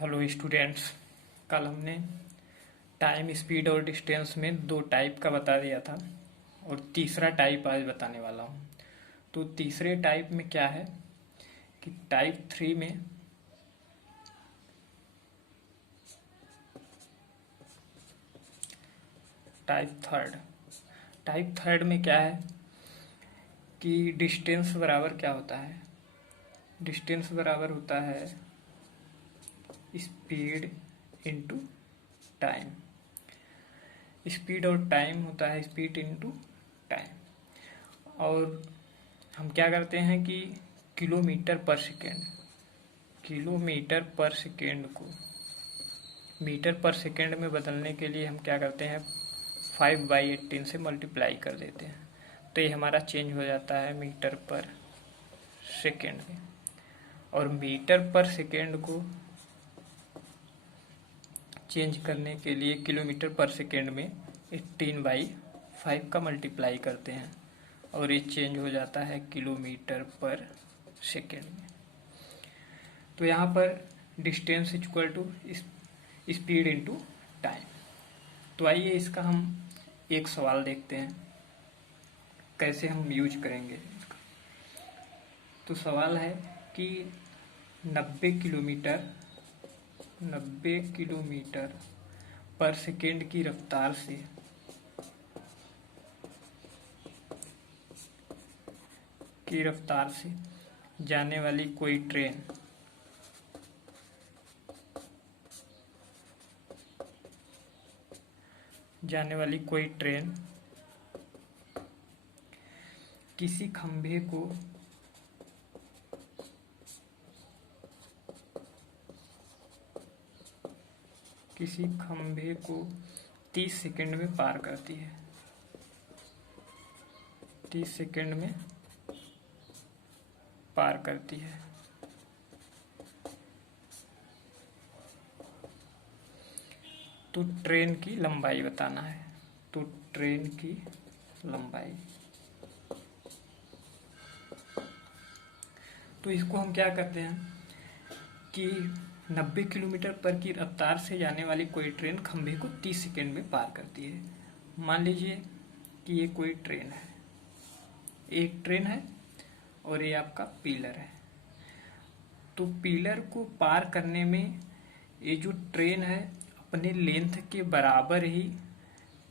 Hello students. कल हमने time, speed और डिस्टेंस में दो टाइप का बता दिया था और तीसरा टाइप आज बताने वाला हूँ। तो तीसरे टाइप में क्या है कि टाइप थ्री में टाइप थर्ड में क्या है कि डिस्टेंस बराबर क्या होता है। डिस्टेंस बराबर होता है स्पीड इनटू टाइम। स्पीड और टाइम होता है स्पीड इनटू टाइम। और हम क्या करते हैं कि किलोमीटर पर सेकेंड को मीटर पर सेकेंड में बदलने के लिए हम क्या करते हैं 5/18 से मल्टीप्लाई कर देते हैं, तो ये हमारा चेंज हो जाता है मीटर पर सेकेंड में। और मीटर पर सेकेंड को चेंज करने के लिए किलोमीटर पर सेकेंड में 18/5 का मल्टीप्लाई करते हैं और ये चेंज हो जाता है किलोमीटर पर सेकेंड में। तो यहाँ पर distance equal to speed into time. तो आइए इसका हम एक सवाल देखते हैं कैसे हम यूज करेंगे इसका। तो सवाल है कि 90 किलोमीटर पर सेकेंड की रफ्तार से जाने वाली कोई ट्रेन किसी खंभे को 30 सेकंड में पार करती है। 30 सेकंड में पार करती है। तो ट्रेन की लंबाई बताना है। तो ट्रेन की लंबाई, तो इसको हम क्या करते हैं कि 90 किलोमीटर पर की रफ्तार से जाने वाली कोई ट्रेन खंभे को 30 सेकंड में पार करती है। मान लीजिए कि ये कोई ट्रेन है, एक ट्रेन है और ये आपका पिलर है। तो पिलर को पार करने में ये जो ट्रेन है अपने लेंथ के बराबर ही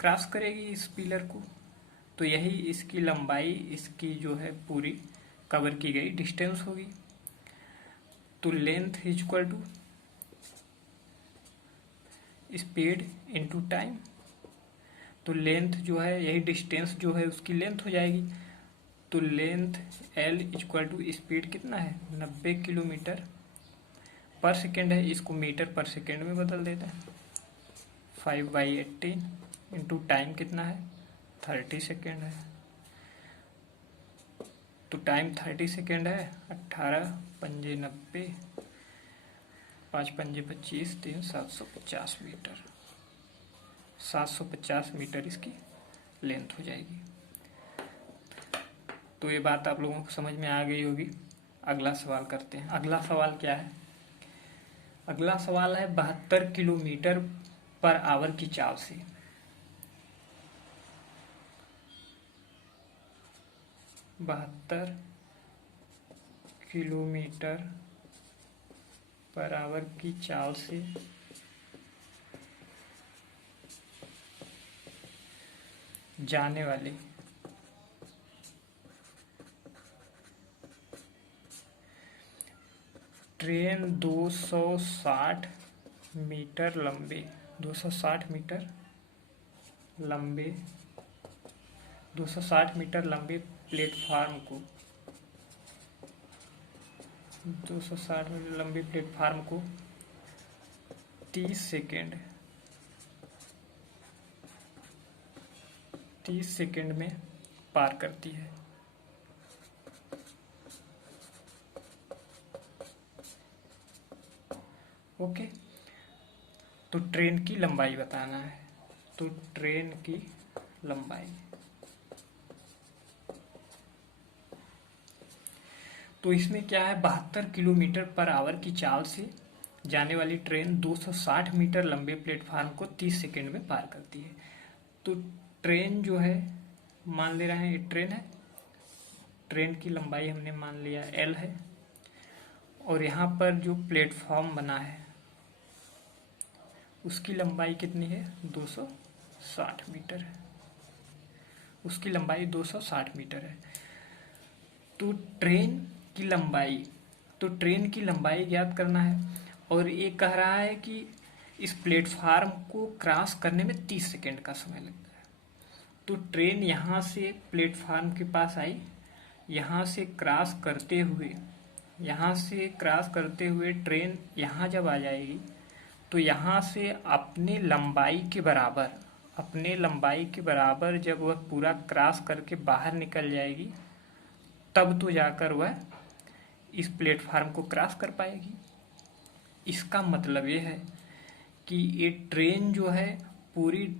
क्रॉस करेगी इस पिलर को। तो यही इसकी लंबाई, इसकी जो है पूरी कवर की गई डिस्टेंस होगी। तो length equal to speed into time. तो लेंथ जो है, यही डिस्टेंस जो है उसकी लेंथ हो जाएगी। तो length L equal to speed कितना है 90 किलोमीटर पर सेकेंड है, इसको मीटर पर सेकेंड में बदल देते हैं। 5/18 इंटू टाइम कितना है 30 सेकेंड है। तो टाइम 30 सेकेंड है। 18 पंजे 90, 5 पंजे 25, 3 750 मीटर। 750 मीटर इसकी लेंथ हो जाएगी। तो ये बात आप लोगों को समझ में आ गई होगी। अगला सवाल करते हैं। अगला सवाल क्या है? अगला सवाल है 72 किलोमीटर पर आवर की चाल से 72 किलोमीटर पर आवर की चाल से जाने वाली ट्रेन 260 मीटर लंबे 260 मीटर लंबे प्लेटफार्म को 260 मीटर लंबे प्लेटफार्म को 30 सेकेंड में पार करती है। ओके, तो ट्रेन की लंबाई बताना है। तो ट्रेन की लंबाई, तो इसमें क्या है 72 किलोमीटर पर आवर की चाल से जाने वाली ट्रेन 260 मीटर लंबे प्लेटफार्म को 30 सेकंड में पार करती है। तो ट्रेन जो है, मान ले रहे हैं ये ट्रेन है, ट्रेन की लंबाई हमने मान लिया L है, और यहाँ पर जो प्लेटफॉर्म बना है उसकी लंबाई कितनी है, 260 मीटर है, उसकी लंबाई 260 मीटर है। तो ट्रेन की लंबाई ज्ञात करना है, और ये कह रहा है कि इस प्लेटफार्म को क्रॉस करने में 30 सेकंड का समय लगता है। तो ट्रेन यहाँ से प्लेटफार्म के पास आई, यहाँ से क्रॉस करते हुए ट्रेन यहाँ जब आ जाएगी तो यहाँ से अपने लंबाई के बराबर जब वह पूरा क्रॉस करके बाहर निकल जाएगी, तब तो जाकर वह इस प्लेटफार्म को क्रॉस कर पाएगी। इसका मतलब ये है कि ये ट्रेन जो है पूरी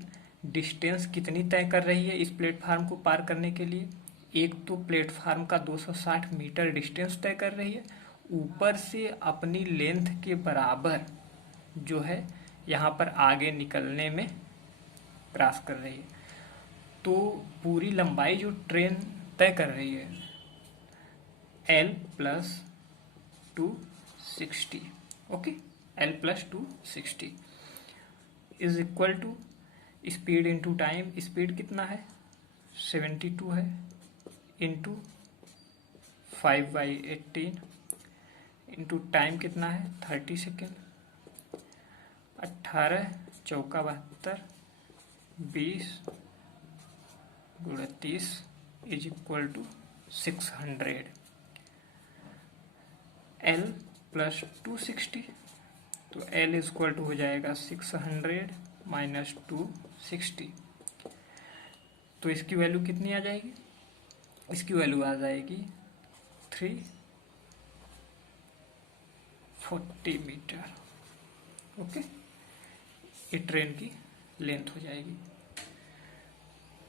डिस्टेंस कितनी तय कर रही है इस प्लेटफार्म को पार करने के लिए। एक तो प्लेटफार्म का 260 मीटर डिस्टेंस तय कर रही है, ऊपर से अपनी लेंथ के बराबर जो है यहाँ पर आगे निकलने में क्रॉस कर रही है। तो पूरी लंबाई जो ट्रेन तय कर रही है L + 260, okay, L + 260 is equal to speed into time. Speed कितना है, 72 है, इंटू 5/18 इंटू टाइम कितना है, 30 सेकेंड। 18 चौका 72, 20 × 30 इज इक्वल टू 600। L + 260, तो L इज इक्वल टू हो जाएगा 600 - 260। तो इसकी वैल्यू कितनी आ जाएगी, इसकी वैल्यू आ जाएगी 340 मीटर, ओके। ये ट्रेन की लेंथ हो जाएगी।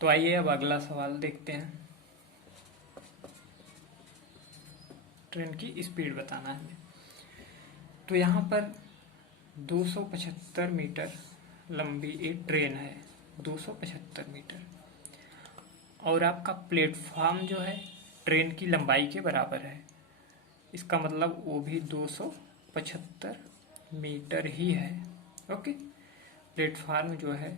तो आइए अब अगला सवाल देखते हैं। ट्रेन की स्पीड बताना है हमें। तो यहाँ पर 275 मीटर लंबी एक ट्रेन है, 275 मीटर, और आपका प्लेटफॉर्म जो है ट्रेन की लंबाई के बराबर है। इसका मतलब वो भी 275 मीटर ही है, ओके। प्लेटफॉर्म जो है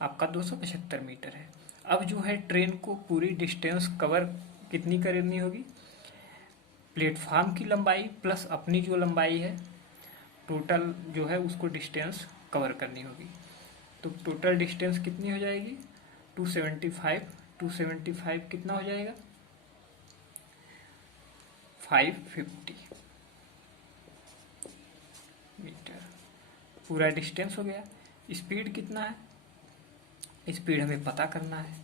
आपका 275 मीटर है। अब जो है ट्रेन को पूरी डिस्टेंस कवर कितनी करनी होगी, प्लेटफॉर्म की लंबाई प्लस अपनी जो लंबाई है, टोटल जो है उसको डिस्टेंस कवर करनी होगी। तो टोटल डिस्टेंस कितनी हो जाएगी, 275 कितना हो जाएगा, 550 मीटर पूरा डिस्टेंस हो गया। स्पीड कितना है, स्पीड हमें पता करना है,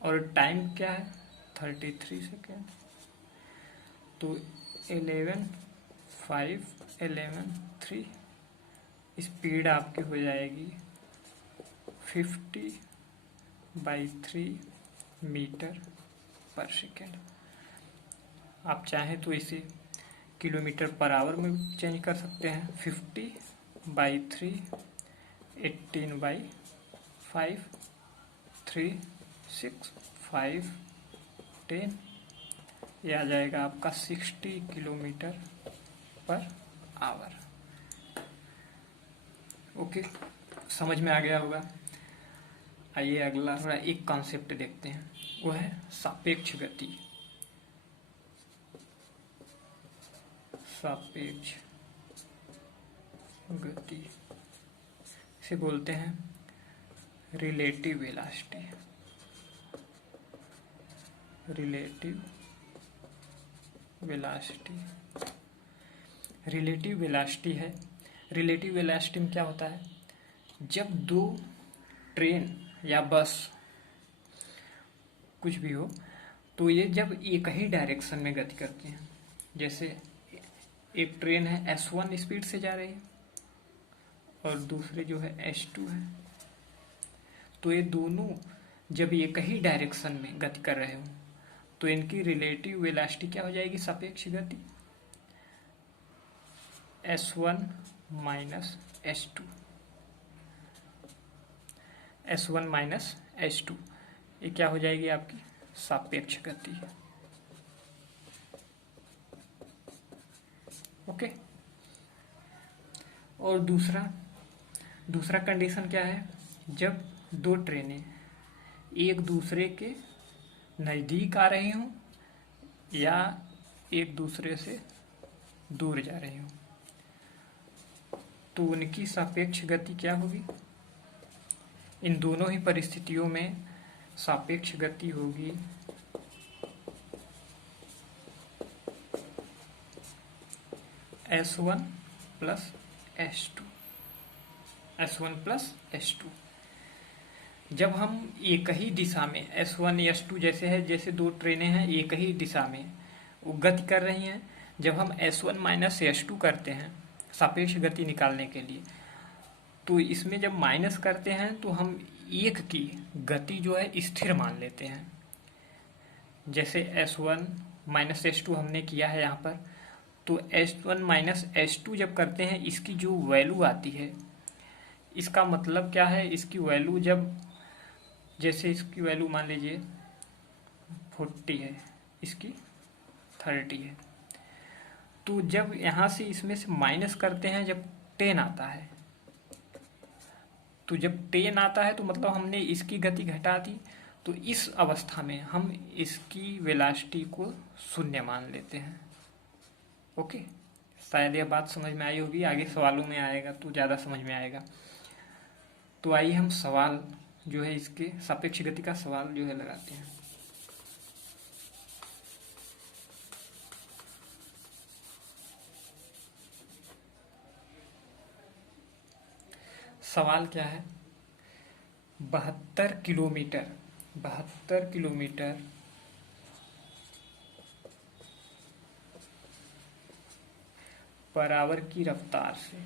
और टाइम क्या है, 33 सेकेंड। तो 11:5 11:3 स्पीड आपकी हो जाएगी 50/3 मीटर पर सेकेंड। आप चाहें तो इसे किलोमीटर पर आवर में चेंज कर सकते हैं। 50/3 18/5 3 6 5 10, ये आ जाएगा आपका 60 किलोमीटर पर आवर, ओके। समझ में आ गया होगा। आइए अगला थोड़ा एक कॉन्सेप्ट देखते हैं, वो है सापेक्ष गति। सापेक्ष गति इसे बोलते हैं रिलेटिव वेलोसिटी। रिलेटिव वेलोसिटी है। रिलेटिव वेलोसिटी में क्या होता है, जब दो ट्रेन या बस कुछ भी हो, तो ये जब एक ही डायरेक्शन में गति करती हैं, जैसे एक ट्रेन है S1 स्पीड से जा रही है और दूसरे जो है S2 है, तो ये दोनों जब एक ही डायरेक्शन में गति कर रहे हो तो इनकी रिलेटिव वेलोसिटी क्या हो जाएगी, सापेक्ष गति। S1 minus S2, S1 minus S2, ये क्या हो जाएगी आपकी सापेक्ष गति। ओके। और दूसरा कंडीशन क्या है, जब दो ट्रेनें एक दूसरे के नज़दीक आ रही हों या एक दूसरे से दूर जा रही हों, तो उनकी सापेक्ष गति क्या होगी। इन दोनों ही परिस्थितियों में सापेक्ष गति होगी S1 plus S2, S1 plus S2। जब हम एक ही दिशा में S1 S2 जैसे है, जैसे दो ट्रेनें हैं एक ही दिशा में वो गति कर रही हैं, जब हम S1 माइनस S2 करते हैं सापेक्ष गति निकालने के लिए, तो इसमें जब माइनस करते हैं तो हम एक की गति जो है स्थिर मान लेते हैं। जैसे S1 माइनस S2 हमने किया है यहाँ पर, तो S1 माइनस S2 जब करते हैं इसकी जो वैल्यू आती है, इसका मतलब क्या है, इसकी वैल्यू जब, जैसे इसकी वैल्यू मान लीजिए 40 है, इसकी 30 है, तो जब यहाँ से इसमें से माइनस करते हैं जब 10 आता है, तो जब 10 आता है तो मतलब हमने इसकी गति घटा दी, तो इस अवस्था में हम इसकी वेलोसिटी को शून्य मान लेते हैं। ओके, शायद यह बात समझ में आई होगी, आगे सवालों में आएगा तो ज़्यादा समझ में आएगा। तो आइए हम सवाल जो है इसके सापेक्ष गति का सवाल जो है लगाते हैं। सवाल क्या है, 72 किलोमीटर पर आवर की रफ्तार से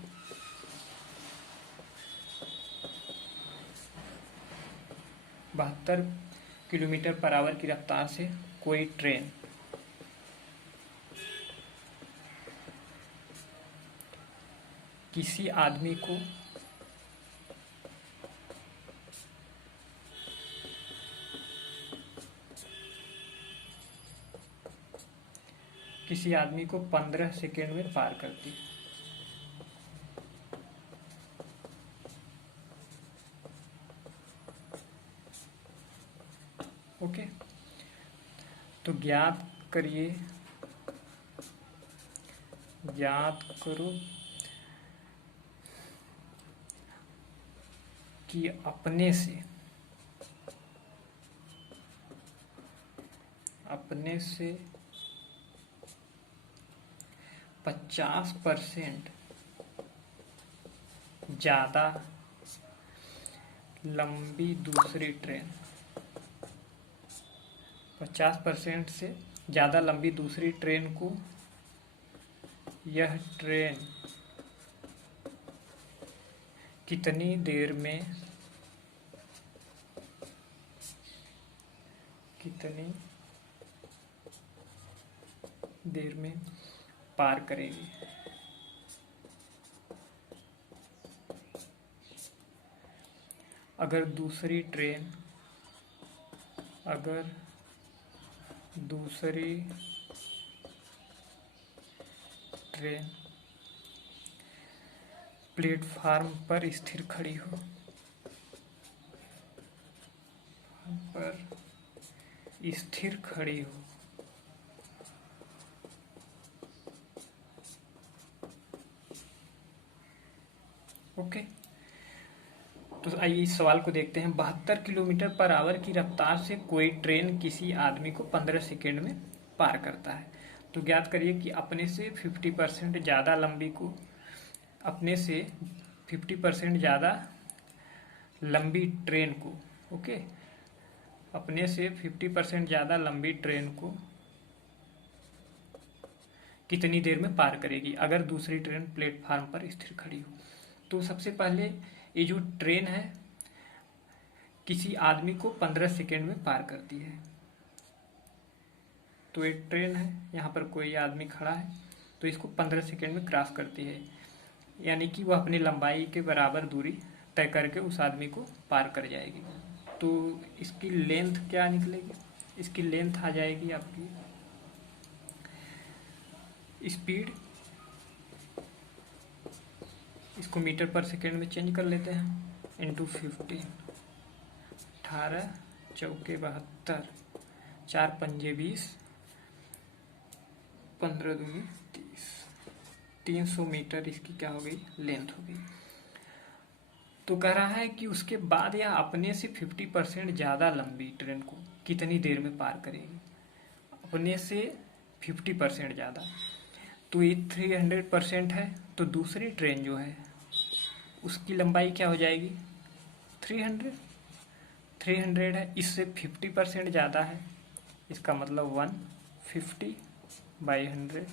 72 किलोमीटर पर आवर की रफ्तार से कोई ट्रेन किसी आदमी को किसी आदमी को 15 सेकेंड में पार करती है। ओके, तो ज्ञात करो कि अपने से 50% ज़्यादा लंबी दूसरी ट्रेन, 50% से ज़्यादा लंबी दूसरी ट्रेन को यह ट्रेन कितनी देर में पार करेगी। अगर दूसरी ट्रेन प्लेटफार्म पर स्थिर खड़ी हो, ओके। तो आइए इस सवाल को देखते हैं। 72 किलोमीटर पर आवर की रफ्तार से कोई ट्रेन किसी आदमी को 15 सेकेंड में पार करता है। तो ज्ञात करिए कि अपने से 50% ज़्यादा लंबी को, अपने से 50% ज़्यादा लंबी ट्रेन को, ओके, अपने से 50% ज़्यादा लंबी ट्रेन को कितनी देर में पार करेगी अगर दूसरी ट्रेन प्लेटफार्म पर स्थिर खड़ी हो। तो सबसे पहले ये जो ट्रेन है किसी आदमी को 15 सेकेंड में पार करती है। तो एक ट्रेन है, यहाँ पर कोई आदमी खड़ा है, तो इसको 15 सेकेंड में क्रॉस करती है, यानी कि वह अपनी लंबाई के बराबर दूरी तय करके उस आदमी को पार कर जाएगी। तो इसकी लेंथ क्या निकलेगी? इसकी लेंथ आ जाएगी आपकी स्पीड, इसको मीटर पर सेकेंड में चेंज कर लेते हैं, इंटू 15, 18 चौके 72, 4 पंजे 20, 15 दूनी 30, 300 मीटर इसकी क्या हो गई? लेंथ हो गई। तो कह रहा है कि उसके बाद यह अपने से 50% ज़्यादा लंबी ट्रेन को कितनी देर में पार करेगी? अपने से 50% ज़्यादा, तो ये 300% है, तो दूसरी ट्रेन जो है उसकी लंबाई क्या हो जाएगी? 300 है, इससे 50% ज़्यादा है, इसका मतलब 150/100,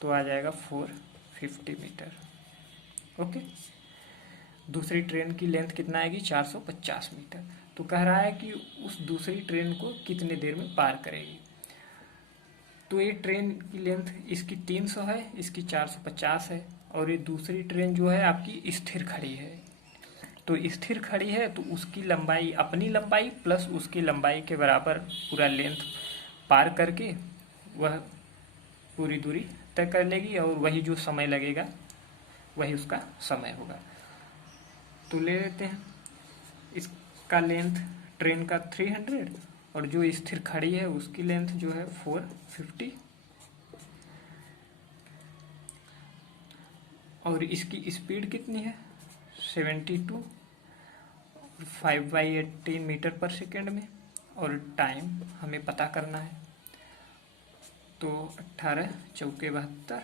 तो आ जाएगा 450 मीटर। ओके, दूसरी ट्रेन की लेंथ कितना आएगी? 450 मीटर। तो कह रहा है कि उस दूसरी ट्रेन को कितने देर में पार करेगी। तो ये ट्रेन की लेंथ इसकी 300 है, इसकी 450 है, और ये दूसरी ट्रेन जो है आपकी स्थिर खड़ी है। तो स्थिर खड़ी है तो उसकी लंबाई, अपनी लंबाई प्लस उसकी लंबाई के बराबर पूरा लेंथ पार करके वह पूरी दूरी तय कर लेगी, और वही जो समय लगेगा वही उसका समय होगा। तो ले लेते हैं इसका लेंथ ट्रेन का 300, और जो स्थिर खड़ी है उसकी लेंथ जो है 450, और इसकी स्पीड कितनी है? 72, 5/18 मीटर पर सेकेंड में, और टाइम हमें पता करना है, तो 18 चौके 72,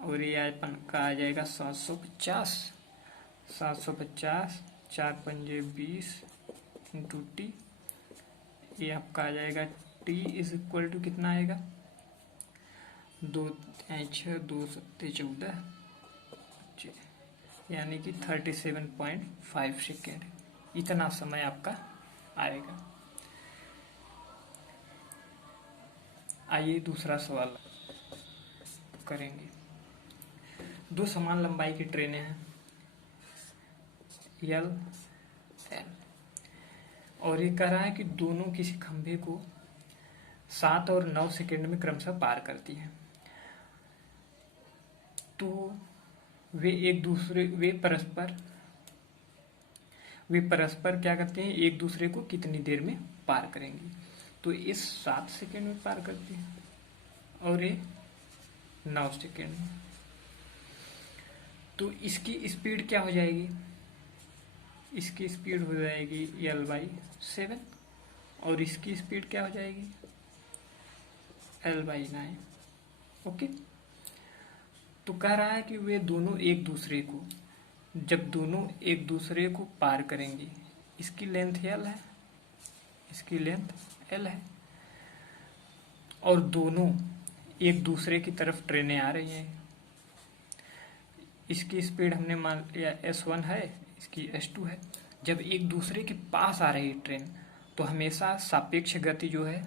और ये अपन का आ जाएगा 750, 4 पंजे 20 इंटू टी, ये आपका आ जाएगा टी इज इक्वल टू कितना आएगा? 2 6 2 7 14, यानी कि 37.5 सेकेंड, इतना समय आपका आएगा। आइए दूसरा सवाल करेंगे। दो समान लंबाई की ट्रेनें हैं एल एल, और ये कह रहा है कि दोनों किसी खंभे को 7 और 9 सेकेंड में क्रमशः पार करती हैं। तो वे परस्पर क्या करते हैं? एक दूसरे को कितनी देर में पार करेंगी? तो इस 7 सेकेंड में पार करती है, और ये 9 सेकेंड में। तो इसकी स्पीड क्या हो जाएगी? इसकी स्पीड हो जाएगी L/7, और इसकी स्पीड क्या हो जाएगी? L/9। ओके, तो कह रहा है कि वे दोनों एक दूसरे को, जब दोनों एक दूसरे को पार करेंगी, इसकी लेंथ L है, इसकी लेंथ L है, और दोनों एक दूसरे की तरफ ट्रेनें आ रही हैं। इसकी स्पीड हमने मान लिया S1 है, इसकी S2 है। जब एक दूसरे के पास आ रही है ट्रेन, तो हमेशा सापेक्ष गति जो है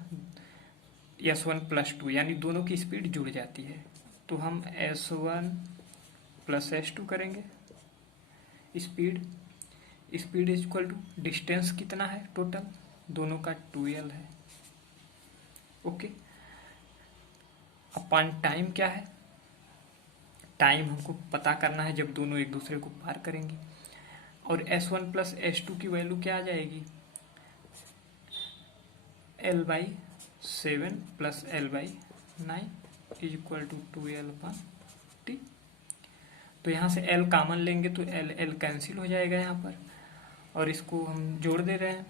S1+2, यानी दोनों की स्पीड जुड़ जाती है। तो हम S1 + S2 करेंगे। Speed is equal to distance कितना है टोटल? दोनों का 2L है। ओके, अपन टाइम क्या है? टाइम हमको पता करना है जब दोनों एक दूसरे को पार करेंगे, और S1 + S2 की वैल्यू क्या आ जाएगी? L/7 + L/9 is equal to 2L/T। तो यहाँ से L कॉमन लेंगे तो L कैंसिल हो जाएगा यहाँ पर, और इसको हम जोड़ दे रहे हैं।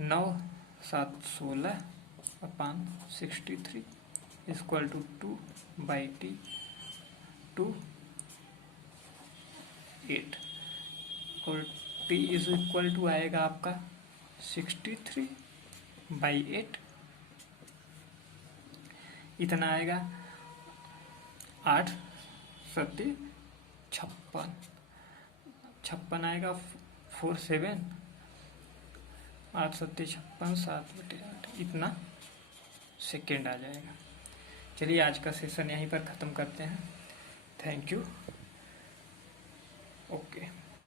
9 7 16/63 इक्वल टू 2/T 2 8, और T इज इक्वल टू आएगा आपका 63/8, इतना आएगा। 8 7 56 आएगा, 4 7, 8 7 56, 7/8, इतना सेकेंड आ जाएगा। चलिए आज का सेशन यहीं पर ख़त्म करते हैं। Thank you.